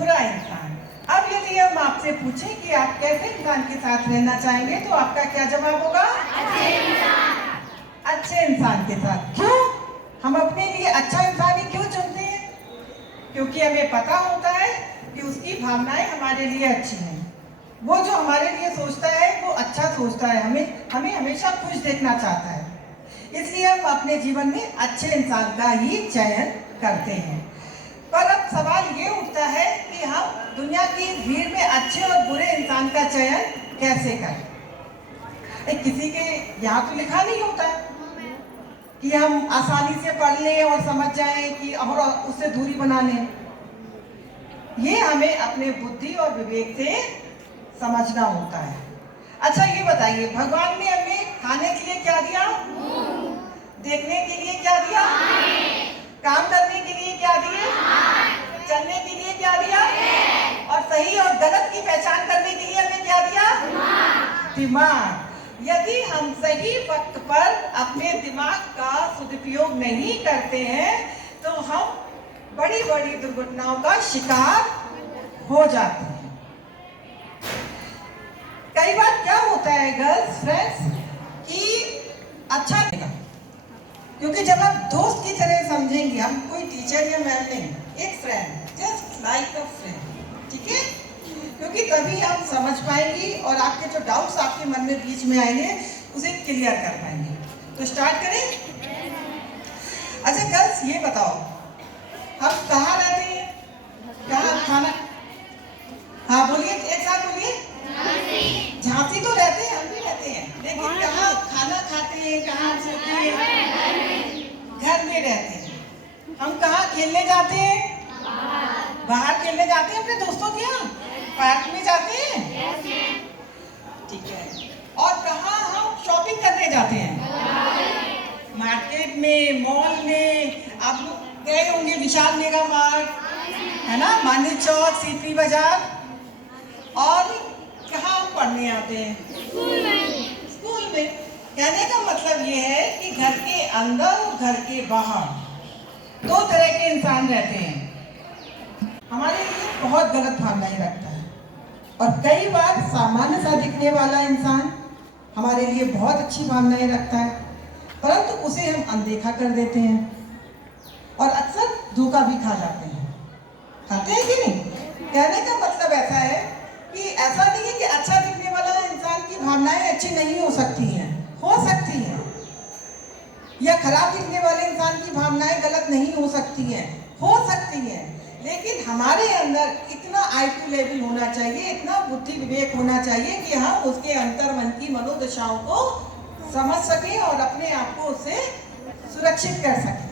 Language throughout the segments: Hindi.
बुरा इंसान। अब यदि हम आपसे पूछें कि आप कैसे इंसान के साथ रहना चाहेंगे तो आपका क्या जवाब होगा? अच्छे इंसान के साथ। क्यों? हम अपने लिए अच्छा इंसान ही क्यों चुनते हैं? क्योंकि हमें पता होता है कि उसकी भावनाएं हमारे लिए अच्छी हैं। वो जो हमारे लिए सोचता है वो अच्छा सोचता है, हमें हमेशा खुश देखना चाहता है। इसलिए हम अपने जीवन में अच्छे इंसान का ही चयन करते हैं। पर अब सवाल ये उठता है कि हम दुनिया की भीड़ में अच्छे और बुरे इंसान का चयन कैसे करें? किसी के यहाँ तो लिखा नहीं होता है कि हम आसानी से पढ़ लें और समझ जाएं कि और उससे दूरी बना लें। ये हमें अपने बुद्धि और विवेक से समझना होता है। अच्छा ये बताइए, भगवान ने हमें खाने के लिए क्या दिया? देखने के लिए क्या दिया? काम करने के लिए क्या दिया? चलने के लिए क्या दिया? और सही और गलत की पहचान करने के लिए हमें क्या दिया? दिमाग। यदि हम सही वक्त पर अपने दिमाग का सदुपयोग नहीं करते हैं तो हम बड़ी बड़ी दुर्घटनाओं का शिकार हो जाते हैं। कई बार क्या होता है गर्ल्स फ्रेंड्स कि अच्छा लगेगा, क्योंकि जब आप दोस्त की तरह समझेंगे, हम कोई टीचर या मैम नहीं, एक फ्रेंड, जस्ट लाइक अ फ्रेंड, ठीक है? क्योंकि तभी हम समझ पाएंगे और आपके जो डाउट्स आपके मन में बीच में आएंगे उसे क्लियर कर पाएंगे। तो स्टार्ट करें। अच्छा गर्ल्स ये बताओ, हम कहाँ रहते हैं? कहाँ खाना? हाँ बोलिए, एक साथ बोलिए। झांसी तो रहते हैं, हम भी रहते हैं, लेकिन कहाँ खाना खाते हैं, कहाँ सोते हैं? घर में रहते हैं। हम कहाँ खेलने जाते हैं? बाहर खेलने जाते हैं अपने दोस्तों के यहाँ, पार्क में जाते हैं, ठीक है। और कहाँ हम शॉपिंग करने जाते हैं? मार्केट में, मॉल में। आप लोग गए होंगे विशाल मेगा मार्ट, है ना, मानिक चौक, सीपी बाजार। और कहाँ हम पढ़ने आते हैं? स्कूल में। कहने का मतलब ये है कि घर के अंदर और घर के बाहर दो तरह के इंसान रहते हैं। हमारे लिए बहुत गलत भावनाएं रखता है और कई बार सामान्य सा दिखने वाला इंसान हमारे लिए बहुत अच्छी भावनाएं रखता है, परंतु उसे हम अनदेखा कर देते हैं और अक्सर धोखा भी खा जाते हैं। खाते हैं कि नहीं? कहने का मतलब ऐसा है कि ऐसा नहीं है कि अच्छा दिखने वाला इंसान की भावनाएं अच्छी नहीं हो सकती हैं, हो सकती हैं, या खराब दिखने वाले इंसान की भावनाएं गलत नहीं हो सकती हैं, हो सकती हैं, लेकिन हमारे अंदर इतना IQ लेवल होना चाहिए, इतना बुद्धि विवेक होना चाहिए कि हम उसके अंतर्मन की मनोदशाओं को समझ सकें और अपने आप को उससे सुरक्षित कर सकें।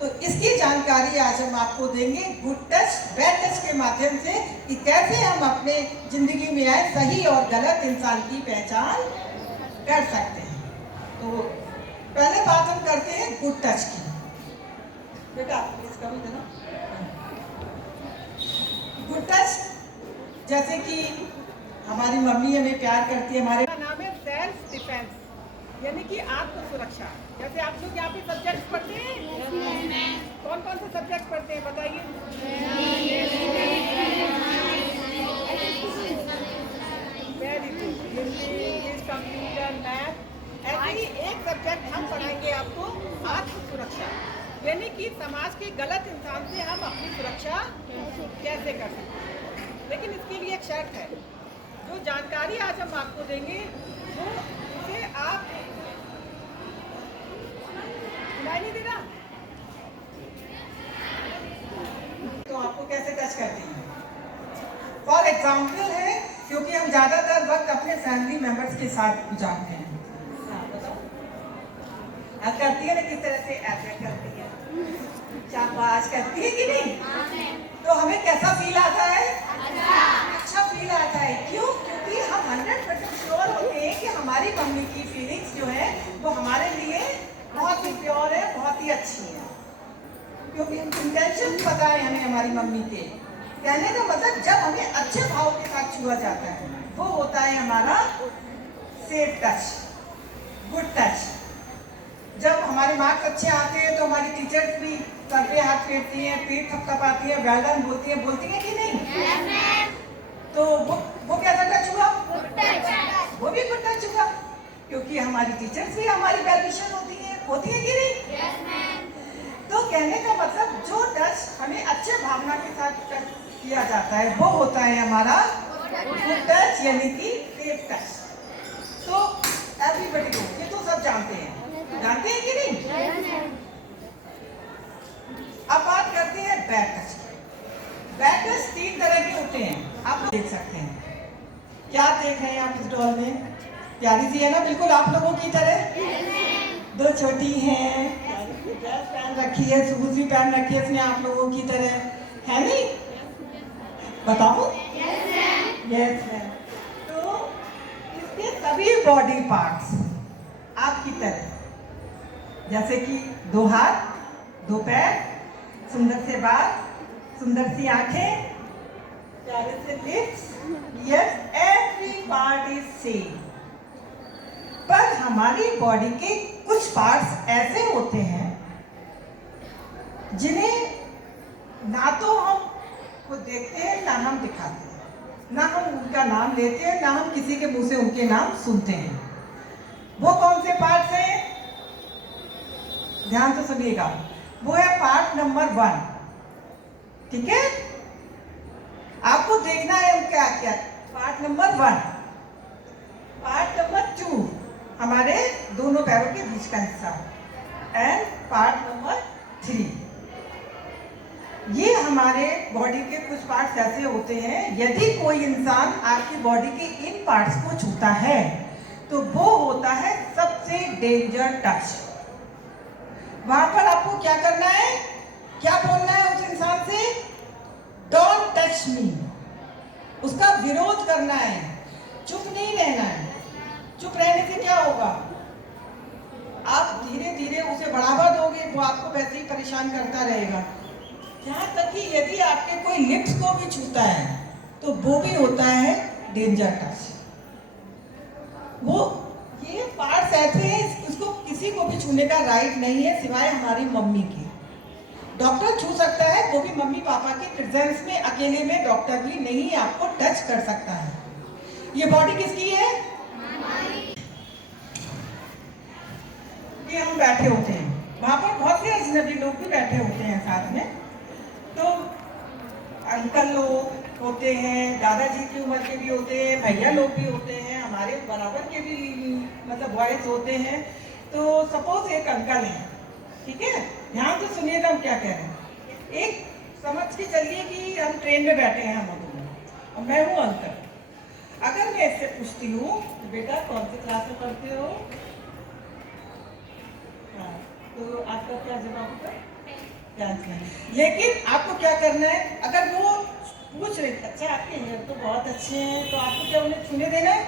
तो इसकी जानकारी आज हम आपको देंगे गुड टच बैड टच के माध्यम से कि कैसे हम अपने जिंदगी में आए सही और गलत इंसान की पहचान कर सकते हैं। तो पहले बात हम करते हैं गुड टच की। बेटा इसका भी देना। गुड टच, जैसे कि हमारी मम्मी हमें प्यार करती है, हमारे नाम है सेल्फ डिफेंस, यानी कि आत्म सुरक्षा। जैसे आप लोग यहाँ पे सब्जेक्ट पढ़ते हैं, कौन कौन से सब्जेक्ट पढ़ते हैं बताइए? Very good, Hindi, English, computer, math. ऐसे ही एक सब्जेक्ट हम पढ़ाएंगे आपको आत्म सुरक्षा, यानी कि समाज के गलत इंसान से हम अपनी सुरक्षा कैसे कर सकते हैं। लेकिन इसके लिए एक शर्त है, जो जानकारी आज हम आपको देंगे वो उसे आप नहीं दे रहा तो आपको कैसे टच करती है? फॉर एग्जाम्पल है, क्योंकि हम ज्यादातर वक्त अपने फैमिली मेंबर्स के साथ गुजारते हैं। आप करती है ना, किस तरह से ऐसे करती है, शाबाश करती है कि नहीं? तो हमें कैसा फील आता है? अच्छा फील आता है। क्यों? क्योंकि हम 100% श्योर होते हैं कि हमारी मम्मी की फीलिंग्स जो है वो हमारे लिए बहुत ही प्योर है, बहुत ही अच्छी है, क्योंकि इंटेंशन पता है हमें हमारी मम्मी के। कहने का मतलब जब हमें अच्छे भाव के साथ छुआ जाता है वो होता है हमारा सेफ टच, गुड टच। जब हमारे मार्क्स अच्छे आते हैं तो हमारी टीचर्स भी सर पे हाथ फेरती हैं, पीठ थपथपाती हैं, वेल डन बोलती हैं कि नहीं? जहाँ के साथ टच किया जाता है वो होता है हमारा फुट टच, यानी कि फेस टच। तो एवरीबॉडी को ये तो सब जानते हैं कि नहीं? अब बात करते हैं बैक टच। बैक टच 3 तरह के होते हैं, आप देख सकते हैं। क्या देख रहे हैं आप इस डॉल में? प्यारी सी है ना, बिल्कुल आप लोगों की तरह। 2 छोटी हैं, ड्रेस पहन रखी है, शूज भी पहन रखी है इसने आप लोगों की तरह, है नहीं? बताओ। यस है। तो इसके सभी बॉडी पार्ट्स आपकी तरह, जैसे कि 2 हाथ, 2 पैर, सुंदर से बाल, सुंदर सी आंखें, प्यारे से lips, yes, every part is same. पर हमारी बॉडी के कुछ पार्ट्स ऐसे होते हैं जिन्हें ना तो हम खुद देखते हैं, ना हम दिखाते हैं, ना हम उनका नाम लेते हैं, ना हम किसी के मुंह से उनके नाम सुनते हैं। वो कौन से पार्ट्स हैं? ध्यान से सुनिएगा। वो है पार्ट नंबर 1, ठीक है? आपको देखना है क्या क्या। Part number 1। पार्ट नंबर 2 हमारे दोनों पैरों के बीच का हिस्सा, एंड पार्ट नंबर 3 ये हमारे बॉडी के कुछ पार्ट्स ऐसे होते हैं, यदि कोई इंसान आपकी बॉडी के इन पार्ट्स को छूता है तो वो होता है सबसे डेंजर टच। वहां पर आपको क्या करना है? क्या बोलना है उस इंसान से? डोंट टच मी। उसका विरोध करना है, चुप नहीं रहना है। चुप रहने से क्या होगा? आप धीरे धीरे उसे बढ़ावा दोगे, वो आपको वैसे ही परेशान करता रहेगा। यहाँ तक कि यदि आपके कोई लिप्स को भी छूता है तो वो भी होता है डेंजर टच। वो ये पार्ट्स ऐसे हैं, उसको किसी को भी छूने का राइट नहीं है सिवाय हमारी मम्मी के। डॉक्टर छू सकता है, वो भी मम्मी पापा के प्रेजेंस में, अकेले में डॉक्टर भी नहीं आपको टच कर सकता है। ये बॉडी किसकी है? ये हम बैठे होते हैं, वहां पर बहुत से अजनबी लोग भी बैठे होते हैं साथ में। तो अंकल लोग होते हैं, दादाजी की उम्र के भी होते हैं, भैया लोग भी होते हैं, हमारे बराबर के भी मतलब बॉयज होते हैं। तो सपोज एक अंकल है, ठीक है? ध्यान से सुनिएगा हम क्या कह रहे हैं। एक समझ के चलिए कि हम ट्रेन में बैठे हैं हम दोनों, और मैं हूँ अंकल। अगर मैं इससे पूछती हूँ बेटा कौन सी क्लास में पढ़ते हो, हाँ, तो आपका क्या जवाब होगा? लेकिन आपको क्या करना है? अगर वो पूछ रहे अच्छा आपके हेयर तो बहुत अच्छे हैं, तो आपको क्या उन्हें छूने देना है?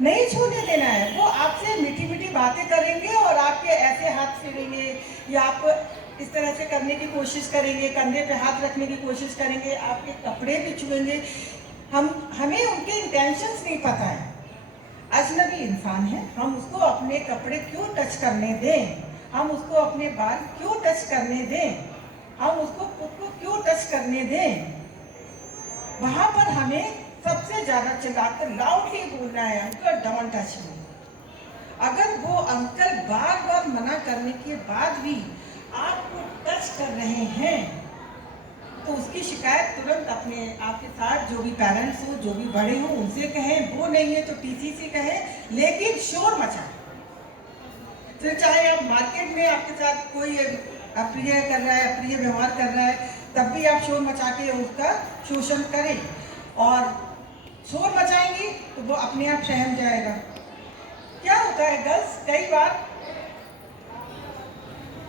नहीं छूने देना है। वो आपसे मीठी मीठी बातें करेंगे और आपके ऐसे हाथ फेरेंगे या आपको इस तरह से करने की कोशिश करेंगे, कंधे पे हाथ रखने की कोशिश करेंगे, आपके कपड़े भी छुएंगे। हमें उनके इंटेंशंस नहीं पता है। अजनबी इंसान है, हम उसको अपने कपड़े क्यों टच करने दें? हम उसको अपने बाल क्यों टच करने दें? हम उसको खुद को क्यों टच करने दें? वहां पर हमें सबसे ज्यादा चिल्लाकर लाउडली बोलना है, अंकल डोंट टच मी। अगर वो अंकल बार बार मना करने के बाद भी आपको टच कर रहे हैं तो उसकी शिकायत तुरंत अपने आपके साथ जो भी पेरेंट्स हो, जो भी बड़े हो, उनसे कहें। वो नहीं है तो टीसी से कहें, लेकिन शोर मचाएं। फिर चाहे आप मार्केट में आपके साथ कोई अप्रिय कर रहा है, अप्रिय व्यवहार कर रहा है, तब भी आप शोर मचा के उसका शोषण करें। और शोर मचाएंगी तो वो अपने आप सहम जाएगा। क्या होता है गर्ल्स, कई बार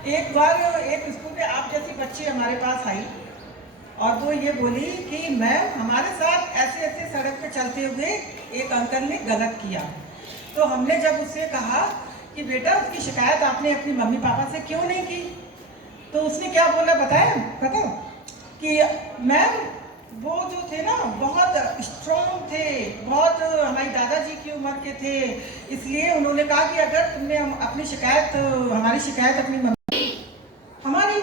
एक स्कूल में आप जैसी बच्ची हमारे पास आई और वो ये बोली कि मैम हमारे साथ ऐसे ऐसे सड़क पे चलते हुए एक अंकल ने गलत किया। तो हमने जब उससे कहा कि बेटा उसकी शिकायत आपने अपनी मम्मी पापा से क्यों नहीं की, तो उसने क्या बोला पता कि मैम वो जो थे ना बहुत स्ट्रॉन्ग थे, बहुत हमारी दादाजी की उम्र के थे, इसलिए उन्होंने कहा कि अगर तुमने हमारी शिकायत अपनी मम्मी हमारी,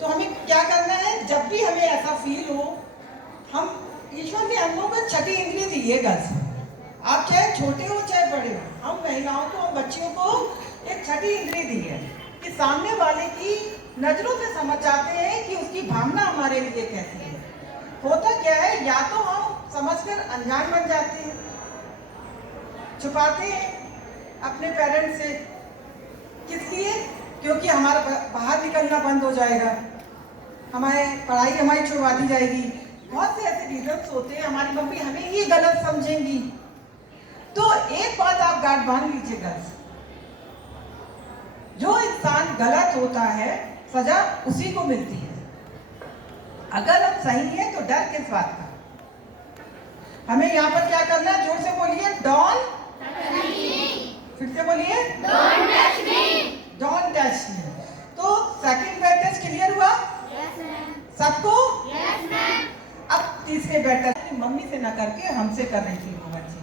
तो हमें क्या करना है? जब भी हमें ऐसा फील हो, ईश्वर ने हम लोगों को छठी इंद्रिय दी है गर्ल्स, आप चाहे छोटे हो चाहे बड़े हो, हम महिलाओं को, हम बच्चियों को एक छठी इंद्रिय दी है कि सामने वाले की नजरों से समझ जाते हैं कि उसकी भावना हमारे लिए कैसी है। होता क्या है, या तो हम समझकर अनजान बन जाते हैं, छुपाते हैं अपने पेरेंट्स से। किस लिए? क्योंकि हमारा बाहर निकलना बंद हो जाएगा, हमारे पढ़ाई हमारी छुड़वा दी जाएगी। बहुत से ऐसे रीजंस होते हैं, हमारी मम्मी हमें ही गलत समझेंगी। तो एक बात आप गांठ बांध लीजिएगा, जो इंसान गलत होता है सजा उसी को मिलती है। अगर हम सही हैं तो डर किस बात का? हमें यहाँ पर क्या करना है? जोर से बोलिए, डॉन। फिर से बोलिए, don't touch me. Don't touch me. तो सेकंड बेड टेस्ट क्लियर हुआ? Yes ma'am. सबको? Yes ma'am. अब तीसरे बेड टेस्ट मम्मी से ना करके हमसे कर रही थी वो बच्ची।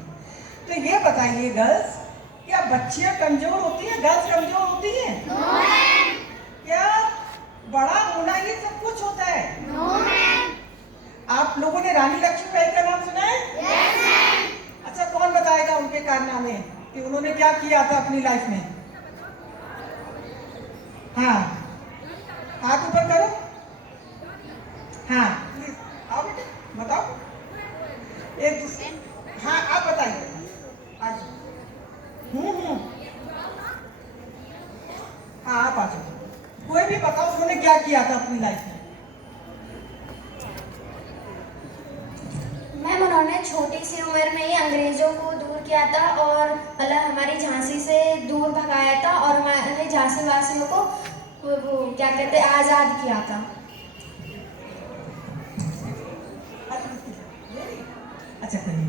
तो ये बताइए गर्ल्स, क्या बच्चियां कमजोर होती हैं? गर्ल्स कमजोर होती हैं? No ma'am. क्या बड़ा होना ये सब कुछ होता है? No ma'am. आप लोगों ने रानी लक्ष्मीबाई का नाम सुना है? Yes ma'am. अच्छा, कौन बताएगा उनके कारनामे कि उन्होंने क्या किया था अपनी लाइफ में? हाँ, हाथ ऊपर करो। हाँ प्लीज आओ बेटे, बताओ एक दूसरे। हाँ आप बताइए आज। हाँ आप आ जाओ, कोई भी बताओ उन्होंने क्या किया था अपनी लाइफ में। मैम, उन्होंने छोटी सी उम्र में ही अंग्रेजों को दूर किया था और मतलब हमारी झांसी से दूर भगाया था और हमारे झांसी वासियों को वो क्या कहते हैं, आज़ाद किया था। अच्छा करिए।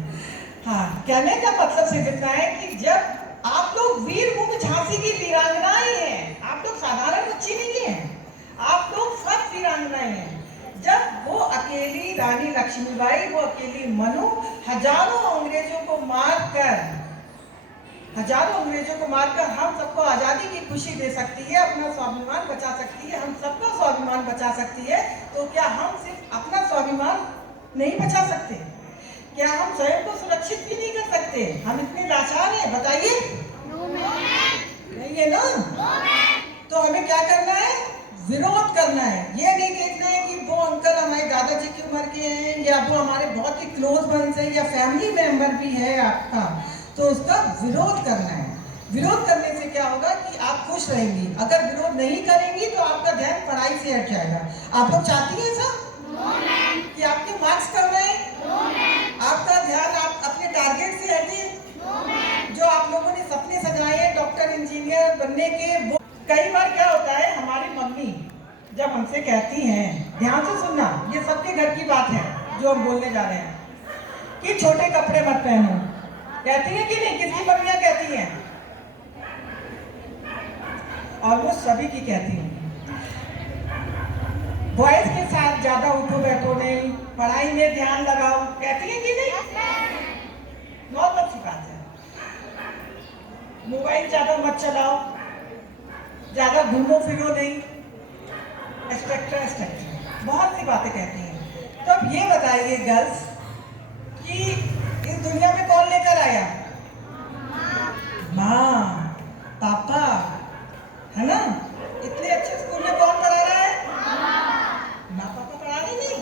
हाँ, कहने का मतलब सिर्फ इतना है कि जब आप लोग वीर मुक्त झांसी की वीरांगनाएं हैं, आप लोग साधारण बच्ची नहीं है, आप लोग सब वीरांगनाएं हैं। जब वो अकेली रानी लक्ष्मीबाई, वो अकेली मनु हजारों अंग्रेजों को मारकर हम सबको आजादी की खुशी दे सकती है, अपना स्वाभिमान बचा सकती है, हम सबका स्वाभिमान बचा सकती है, तो क्या हम सिर्फ अपना स्वाभिमान नहीं बचा सकते? क्या हम स्वयं को सुरक्षित भी नहीं कर सकते? हम इतने लाचार हैं, बताइए। नहीं है ना? तो हमें क्या करना है? विरोध करना है। ये नहीं देखना है कि वो अंकल हमारे दादाजी की उम्र के हैं या वो हमारे बहुत ही क्लोज फ्रेंड्स हैं या फैमिली मेंबर भी है आपका, तो उसका विरोध करना है। विरोध करने से क्या होगा कि आप खुश रहेंगी। अगर विरोध नहीं करेंगी तो आपका ध्यान पढ़ाई से हट जाएगा। आप लोग चाहती हैं ऐसा कि आपके मार्क्स कम रहे? आपका ध्यान आप अपने टारगेट से हटे? जो आप लोगों ने सपने सजाए हैं डॉक्टर इंजीनियर बनने के, वो कई बार क्या होता है, हमारी मम्मी जब हमसे कहती हैं, ध्यान से सुनना, ये सबके घर की बात है जो हम बोलने जा रहे हैं, कि छोटे कपड़े मत पहनो। कहती है कि नहीं? किसकी मम्मियां कहती हैं? ऑलमोस्ट सभी की कहती हैं। बॉयज के साथ ज्यादा उठो बैठो नहीं, पढ़ाई में ध्यान लगाओ, कहती है कि नहीं? बहुत अच्छी बात है। मोबाइल ज्यादा मत चलाओ, ज्यादा घूमो फिरो नहीं, एक्सेट्रा एक्सेट्रा, बहुत सी बातें कहती हैं। तो अब ये बताइए गर्ल्स कि इस दुनिया में कौन लेकर आया? माँ, पापा, है ना? इतने अच्छे स्कूल में कौन पढ़ा रहा है? माँ पापा पढ़ा रहे नहीं।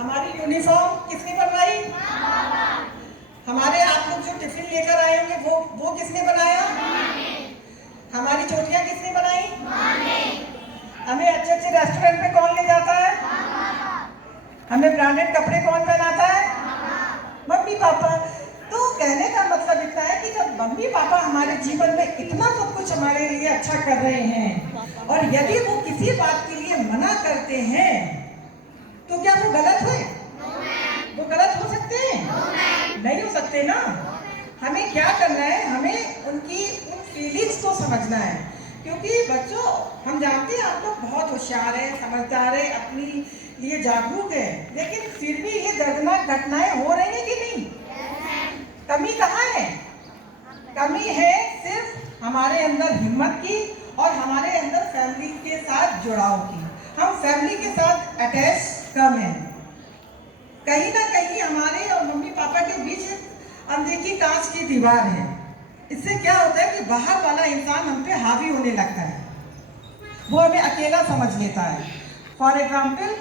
हमारी यूनिफॉर्म किसने बनवाई? हमारे आप लोग जो टिफिन लेकर आए होंगे वो किसने बनाया? हमारी चोटियां किसने बनाई? हमें अच्छे अच्छे रेस्टोरेंट में कौन ले जाता है? हमें ब्रांडेड कपड़े कौन पहनाता है? Mummy papa. तो कहने का मतलब इतना है कि जब मम्मी पापा हमारे जीवन में इतना सब कुछ हमारे लिए अच्छा कर रहे हैं और यदि वो किसी बात के लिए मना करते हैं तो क्या वो गलत है? वो गलत हो सकते हैं? नहीं हो सकते ना। हमें क्या करना है? हमें उनकी उन फीलिंग्स को समझना है। क्योंकि बच्चों, हम जानते हैं आप लोग बहुत होशियार हैं, समझदार हैं, अपनी लिए जागरूक हैं, लेकिन फिर भी ये दर्दनाक घटनाएं हो रही हैं कि नहीं? कमी कहाँ है? कमी है सिर्फ हमारे अंदर हिम्मत की और हमारे अंदर फैमिली के साथ जुड़ाव की। हम फैमिली के साथ अटैच कम हैं। कहीं ना कहीं हमारे और मम्मी पापा के बीच अनदेखी कांच की दीवार है। इससे क्या होता है कि बाहर वाला इंसान हम पे हावी होने लगता है। वो हमें अकेला समझ लेता है। For example